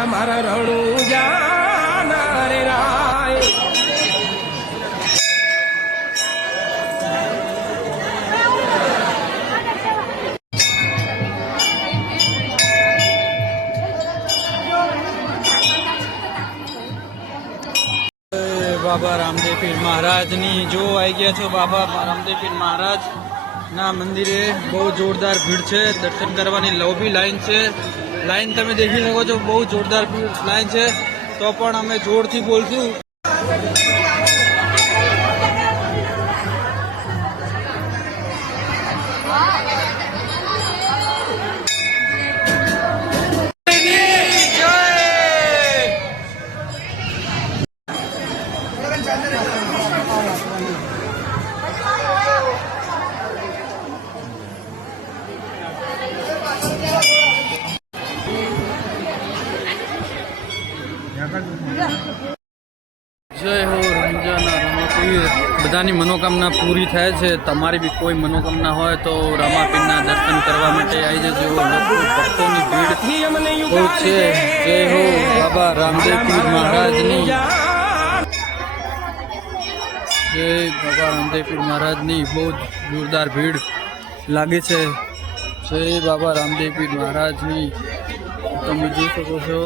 મારા મારા રણું જાના રે રાય बाबा रामदेव पीर महाराज जो आई गया छो बाबा रामदेव पीर महाराज ना मंदिरे बहुत जोरदार भीड़ है। दर्शन करवानी लंबी लाइन है। लाइन तमे देखी सको छो बहुत जोरदार लाइन है। तो पण अमे जोर थी बोलशुं जय हो रंजाना रमापीर बधानी मनोकामना पूरी थाय छे। तमारी भी कोई मनोकामना होय तो रमापीरना दर्शन करवा माटे आई जजो। भक्तोनी भीड़ बहुत छे। जय हो बाबा रामदेव पीर महाराजनी जय। बाबा रामदेव पीर महाराजनी बहुत जोरदार भीड़ लागे छे। जय बाबा रामदेव पीर महाराजनी तमे जोई शको छो।